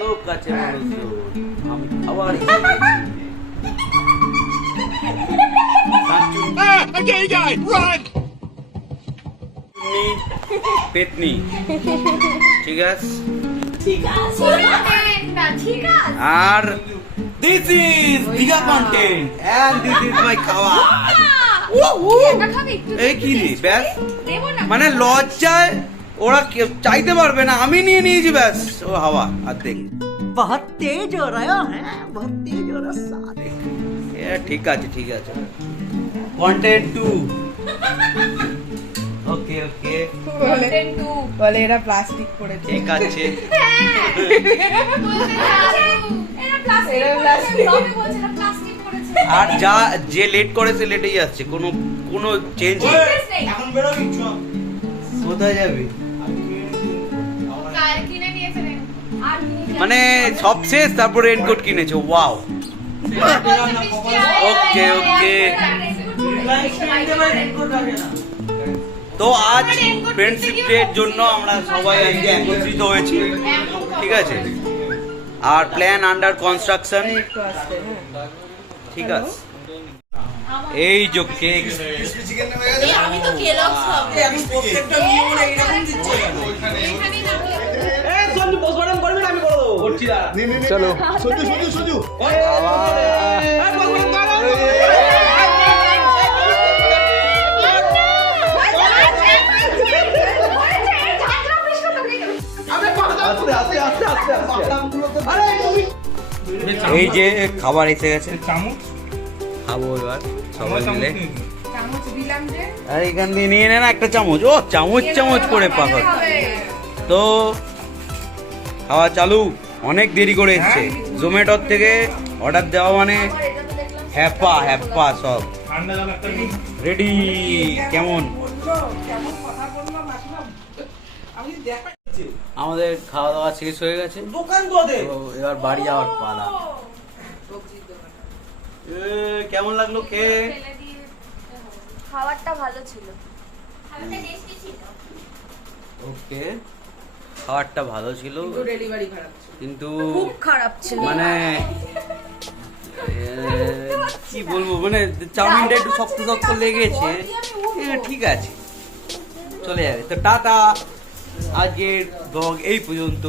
লোক আছে মানুষজন, আমি খাবার পেতনি, ঠিক আছে। আর this is Diga content and this is my খাবার। এই কি রে ব্যাস, মানে লজ্জায় ওরা চাইতে পারবে না, আমি নিয়ে নিয়েছি ব্যাস। ও হাওয়া আর দেখ बहुत तेज हो रहा है, बहुत तेज हो रहा है। ঠিক আছে ঠিক আছে, কন্টেন্ট 2। ওকে ওকে বলে এরা প্লাস্টিক করেছে, ঠিক আছে। আর যা যে লেট করেছে লেটেই আসছে, কোনো কোনো চেঞ্জ নেই। এখন বেরোবি চ। কোথায় যাবি? মানে সব শেষ, তারপর রেনকোট কিনেছো, ওয়াও। ওকে ওকে, তো আজ ফ্রেন্ডশিপ ডের জন্য আমরা সবাই আজকে একত্রিত হয়েছি, ঠিক আছে। আর প্ল্যান আন্ডার কনস্ট্রাকশন, ঠিক আছে। এই যে কেক, আমি তো কেলগস খাবো। আমি প্রত্যেকটা নিয়ে বলে এরকম দিচ্ছে। এই সঞ্জু পোস্টমর্টম করবি না, আমি করে দেবো। করছি না। চলো সজু সজু সজু। এই যে খাবার এসে গেছে, খাবো এবার সবাই মিলে। আর এখান দিয়ে নিয়ে নেন একটা চামচ, ও চামচ চামচ করে পাখা। তো খাওয়া চালু, অনেক দেরি করে এসছে, জোম্যাটোর থেকে অর্ডার দেওয়া মানে হ্যাপা হ্যাপা সব রেডি। কেমন আমাদের খাওয়া দাওয়া শেষ হয়ে গেছে, দোকান দোদে তো এবার বাড়ি যাওয়ার পালা। কেমন লাগলো খেয়ে? খাবারটা ভালো ছিল। ওকে, খাবারটা ভালো ছিল ডেলিভারি খারাপ ছিল, কিন্তু খুব খারাপ ছিল। মানে কি বলবো, মানে চাউমিনটা একটু শক্ত শক্ত লেগেছে, ঠিক আছে চলে যাবে। তো টাটা, আজকের ব্লগ এই পর্যন্ত।